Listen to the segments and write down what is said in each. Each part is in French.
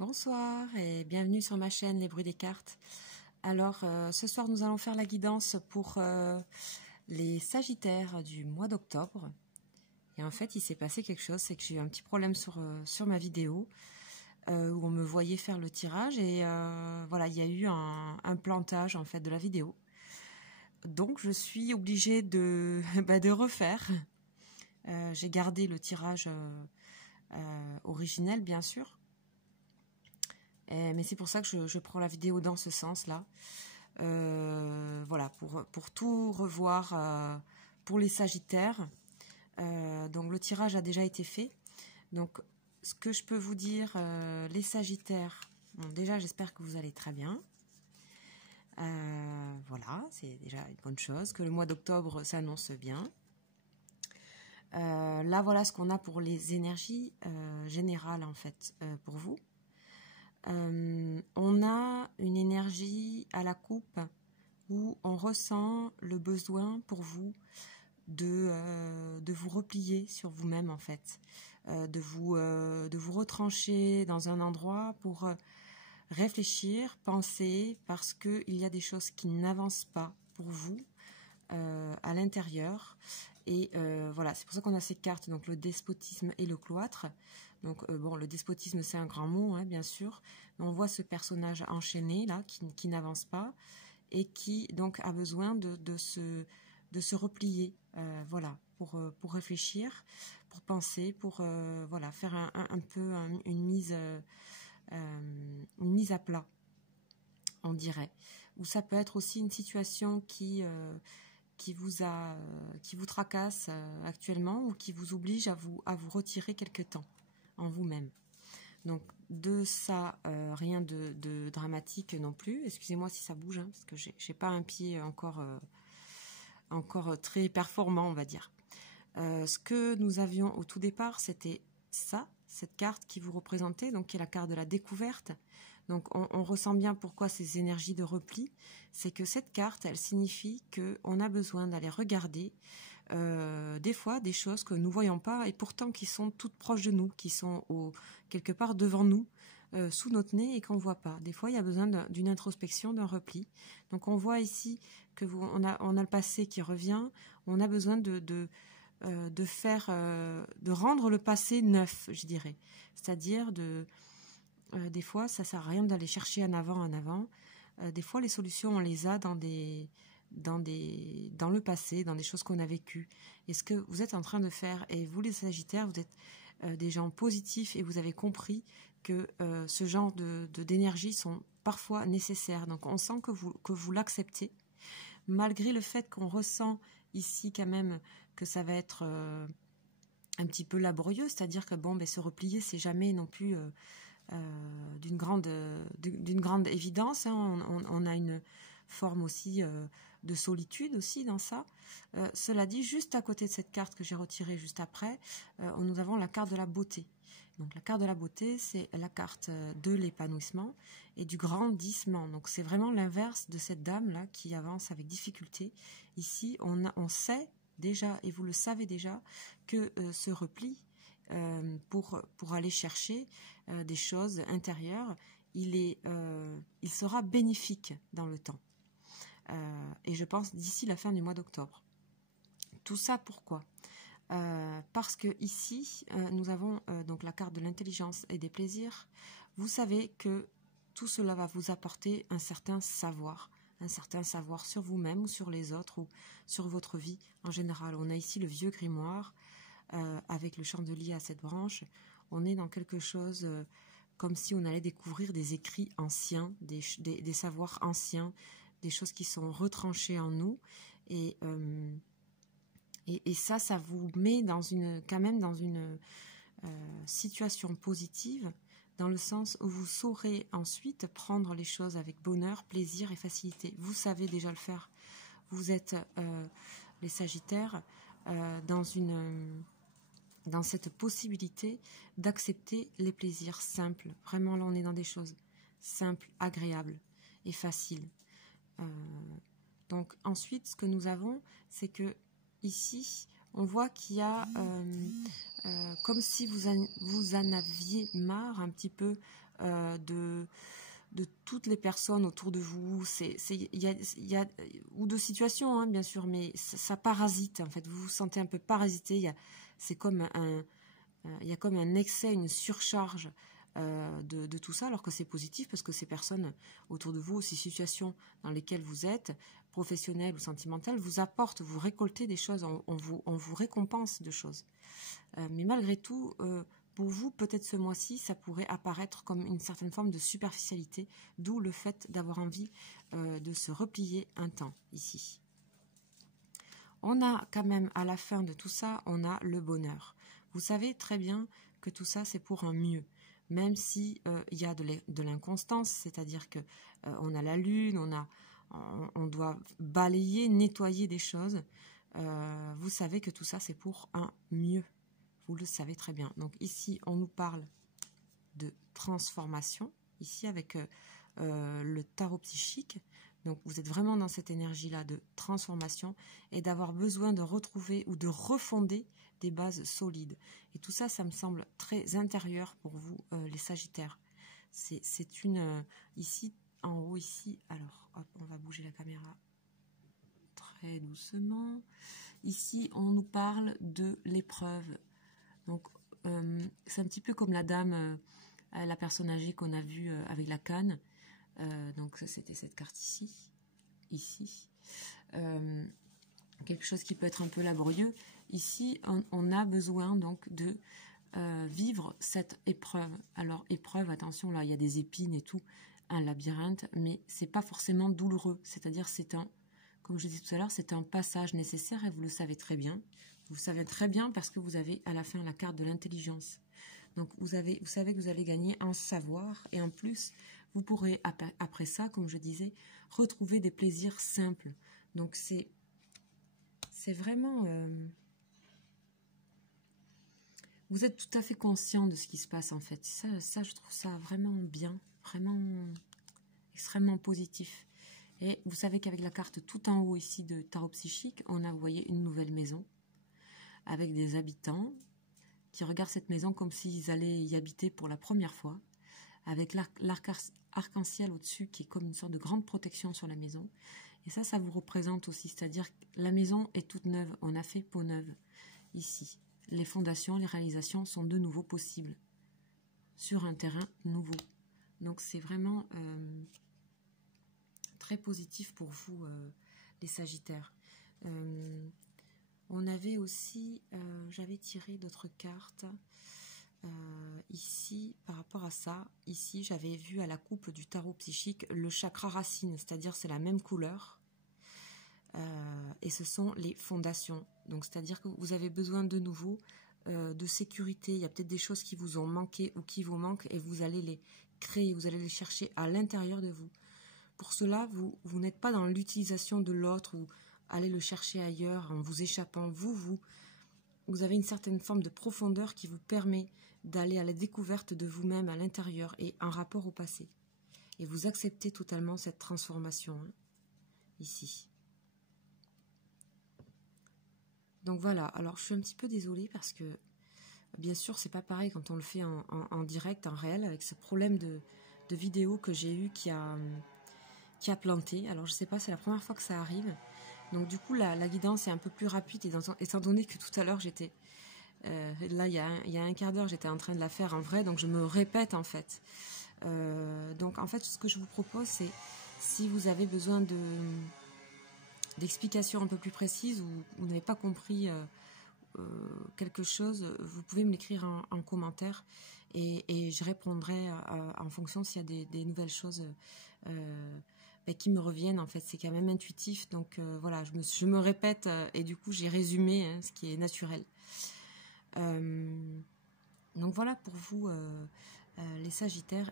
Bonsoir et bienvenue sur ma chaîne Les Bruits des Cartes. Alors ce soir nous allons faire la guidance pour les Sagittaires du mois d'octobre. Et en fait il s'est passé quelque chose, c'est que j'ai eu un petit problème sur ma vidéo où on me voyait faire le tirage et voilà, il y a eu un plantage en fait de la vidéo. Donc je suis obligée de refaire. J'ai gardé le tirage originel bien sûr. Mais c'est pour ça que je prends la vidéo dans ce sens-là. Voilà, pour tout revoir pour les Sagittaires. Donc le tirage a déjà été fait. Donc ce que je peux vous dire, les Sagittaires, bon, déjà j'espère que vous allez très bien. Voilà, c'est déjà une bonne chose, que le mois d'octobre s'annonce bien. Là voilà ce qu'on a pour les énergies générales en fait pour vous. On a une énergie à la coupe où on ressent le besoin pour vous de vous replier sur vous-même en fait, de vous retrancher dans un endroit pour réfléchir, penser, parce qu'il y a des choses qui n'avancent pas pour vous à l'intérieur. Et voilà, c'est pour ça qu'on a ces cartes, donc le despotisme et le cloître. Donc bon, le despotisme c'est un grand mot, hein, bien sûr, mais on voit ce personnage enchaîné là, qui n'avance pas et qui donc a besoin de se replier, voilà, pour réfléchir, pour penser, pour voilà, faire un peu une mise à plat, on dirait. Ou ça peut être aussi une situation qui vous tracasse actuellement ou qui vous oblige à vous retirer quelque temps en vous-même. Donc de ça, rien de dramatique non plus. Excusez-moi si ça bouge, hein, parce que j'ai pas un pied encore très performant, on va dire. Ce que nous avions au tout départ, c'était ça, cette carte qui vous représentait, donc qui est la carte de la découverte. Donc on ressent bien pourquoi ces énergies de repli, c'est que cette carte, elle signifie qu'on a besoin d'aller regarder des fois des choses que nous ne voyons pas et pourtant qui sont toutes proches de nous, qui sont quelque part devant nous, sous notre nez et qu'on ne voit pas. Des fois, il y a besoin d'une introspection, d'un repli. Donc on voit ici que on a le passé qui revient, on a besoin de rendre le passé neuf, je dirais. C'est-à-dire des fois, ça sert à rien d'aller chercher en avant. Des fois, les solutions, on les a dans le passé, dans des choses qu'on a vécues. Et ce que vous êtes en train de faire, et vous les Sagittaires, vous êtes des gens positifs et vous avez compris que ce genre d'énergie sont parfois nécessaires. Donc on sent que vous l'acceptez, malgré le fait qu'on ressent ici quand même que ça va être un petit peu laborieux, c'est-à-dire que bon, se replier, c'est jamais non plus d'une grande évidence, hein. On a une forme aussi de solitude aussi dans ça. Cela dit, juste à côté de cette carte que j'ai retirée juste après, nous avons la carte de la beauté. Donc la carte de la beauté, c'est la carte de l'épanouissement et du grandissement. Donc c'est vraiment l'inverse de cette dame-là qui avance avec difficulté. Ici, on sait déjà, et vous le savez déjà, que ce repli, pour aller chercher des choses intérieures, il sera bénéfique dans le temps. Et je pense d'ici la fin du mois d'octobre. Tout ça pourquoi ? Parce que ici, nous avons donc la carte de l'intelligence et des plaisirs. Vous savez que tout cela va vous apporter un certain savoir sur vous-même ou sur les autres ou sur votre vie en général. On a ici le vieux grimoire avec le chandelier à cette branche. On est dans quelque chose comme si on allait découvrir des écrits anciens, des savoirs anciens, des choses qui sont retranchées en nous. Et ça vous met quand même dans une situation positive, dans le sens où vous saurez ensuite prendre les choses avec bonheur, plaisir et facilité. Vous savez déjà le faire. Vous êtes, les Sagittaires, dans cette possibilité d'accepter les plaisirs simples. Vraiment, là, on est dans des choses simples, agréables et faciles. Donc, ensuite, ce que nous avons, c'est que ici, On voit qu'il y a comme si vous en aviez marre un petit peu de toutes les personnes autour de vous. Ou de situations, hein, bien sûr, mais ça parasite, en fait. Vous vous sentez un peu parasité. C'est comme il y a comme un excès, une surcharge de tout ça, alors que c'est positif parce que ces personnes autour de vous, ces situations dans lesquelles vous êtes, professionnelles ou sentimentales, vous apportent, vous récoltez des choses, on vous récompense de choses. Mais malgré tout, pour vous, peut-être ce mois-ci, ça pourrait apparaître comme une certaine forme de superficialité, d'où le fait d'avoir envie de se replier un temps ici. On a quand même, à la fin de tout ça, on a le bonheur. Vous savez très bien que tout ça, c'est pour un mieux. Même si il y a de l'inconstance, c'est-à-dire que on a la lune, on doit balayer, nettoyer des choses. Vous savez que tout ça, c'est pour un mieux. Vous le savez très bien. Donc ici, on nous parle de transformation, ici avec le tarot psychique. Donc vous êtes vraiment dans cette énergie-là de transformation et d'avoir besoin de retrouver ou de refonder des bases solides. Et tout ça, ça me semble très intérieur pour vous, les Sagittaires. C'est une... ici, en haut, ici, alors, hop, on va bouger la caméra très doucement. Ici, on nous parle de l'épreuve. Donc, c'est un petit peu comme la dame, la personne âgée qu'on a vue avec la canne. Donc, ça, c'était cette carte ici. Quelque chose qui peut être un peu laborieux. Ici, on a besoin donc de vivre cette épreuve. Alors, épreuve, attention, là, il y a des épines et tout, un labyrinthe, mais c'est pas forcément douloureux. C'est-à-dire, comme je disais tout à l'heure, c'est un passage nécessaire et vous le savez très bien. Vous le savez très bien parce que vous avez à la fin la carte de l'intelligence. Donc, vous savez que vous allez gagner en savoir et en plus, vous pourrez, après ça, comme je disais, retrouver des plaisirs simples. Donc, c'est vraiment... vous êtes tout à fait conscient de ce qui se passe, en fait. Ça, je trouve ça vraiment bien, vraiment extrêmement positif. Et vous savez qu'avec la carte tout en haut ici de tarot psychique, on a, vous voyez, une nouvelle maison avec des habitants qui regardent cette maison comme s'ils allaient y habiter pour la première fois, avec l'arc-en-ciel au-dessus qui est comme une sorte de grande protection sur la maison. Et ça vous représente aussi, c'est-à-dire que la maison est toute neuve, on a fait peau neuve ici. Les fondations, les réalisations sont de nouveau possibles sur un terrain nouveau. Donc c'est vraiment très positif pour vous, les Sagittaires. On avait aussi, j'avais tiré d'autres cartes ici par rapport à ça. Ici, j'avais vu à la coupe du tarot psychique le chakra racine, c'est-à-dire c'est la même couleur. Et ce sont les fondations. Donc, c'est-à-dire que vous avez besoin de nouveau de sécurité. Il y a peut-être des choses qui vous ont manqué ou qui vous manquent et vous allez les créer, vous allez les chercher à l'intérieur de vous. Pour cela, vous n'êtes pas dans l'utilisation de l'autre ou aller le chercher ailleurs en vous échappant. Vous avez une certaine forme de profondeur qui vous permet d'aller à la découverte de vous-même à l'intérieur et en rapport au passé. Et vous acceptez totalement cette transformation, hein, ici. Donc voilà, alors je suis un petit peu désolée parce que bien sûr c'est pas pareil quand on le fait en direct, en réel, avec ce problème de vidéo que j'ai eu qui a planté. Alors je sais pas, c'est la première fois que ça arrive. Donc du coup la guidance est un peu plus rapide étant donné que tout à l'heure j'étais... là il y a un quart d'heure j'étais en train de la faire en vrai, donc je me répète en fait. Donc en fait ce que je vous propose c'est, si vous avez besoin d'explications un peu plus précises ou vous n'avez pas compris quelque chose, vous pouvez me l'écrire en commentaire et je répondrai en fonction s'il y a des nouvelles choses qui me reviennent. En fait, c'est quand même intuitif, donc voilà, je me répète et du coup j'ai résumé ce qui est naturel. Donc voilà pour vous, les Sagittaires,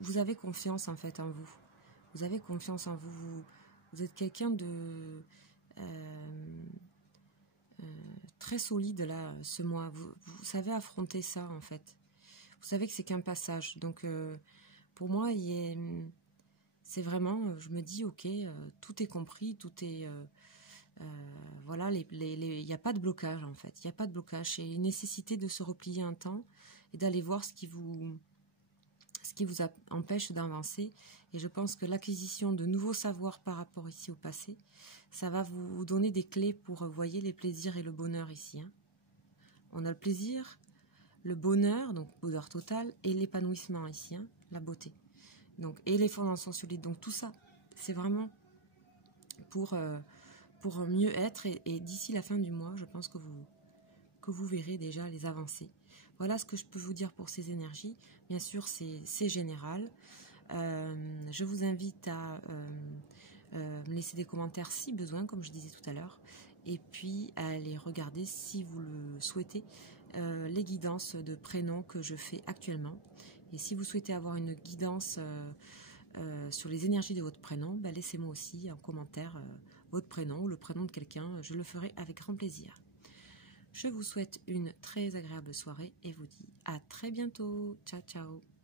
vous avez confiance en fait en vous. Vous avez confiance en vous. Vous êtes quelqu'un de très solide là ce mois. Vous savez affronter ça en fait. Vous savez que c'est qu'un passage. Donc pour moi, c'est vraiment, je me dis ok, tout est compris, tout est Voilà, il n'y a pas de blocage en fait. Il n'y a pas de blocage. C'est une nécessité de se replier un temps et d'aller voir ce qui vous empêche d'avancer. Et je pense que l'acquisition de nouveaux savoirs par rapport ici au passé, ça va vous donner des clés pour, voyez, les plaisirs et le bonheur ici. Hein. On a le plaisir, le bonheur, donc bonheur total, et l'épanouissement ici, hein, la beauté. Donc, et les fondations solides. Donc tout ça, c'est vraiment pour mieux être. Et d'ici la fin du mois, je pense que vous verrez déjà les avancées. Voilà ce que je peux vous dire pour ces énergies. Bien sûr, c'est général. Je vous invite à me laisser des commentaires si besoin, comme je disais tout à l'heure. Et puis, à aller regarder, si vous le souhaitez, les guidances de prénoms que je fais actuellement. Et si vous souhaitez avoir une guidance sur les énergies de votre prénom, bah, laissez-moi aussi en commentaire votre prénom ou le prénom de quelqu'un. Je le ferai avec grand plaisir. Je vous souhaite une très agréable soirée et vous dis à très bientôt. Ciao, ciao.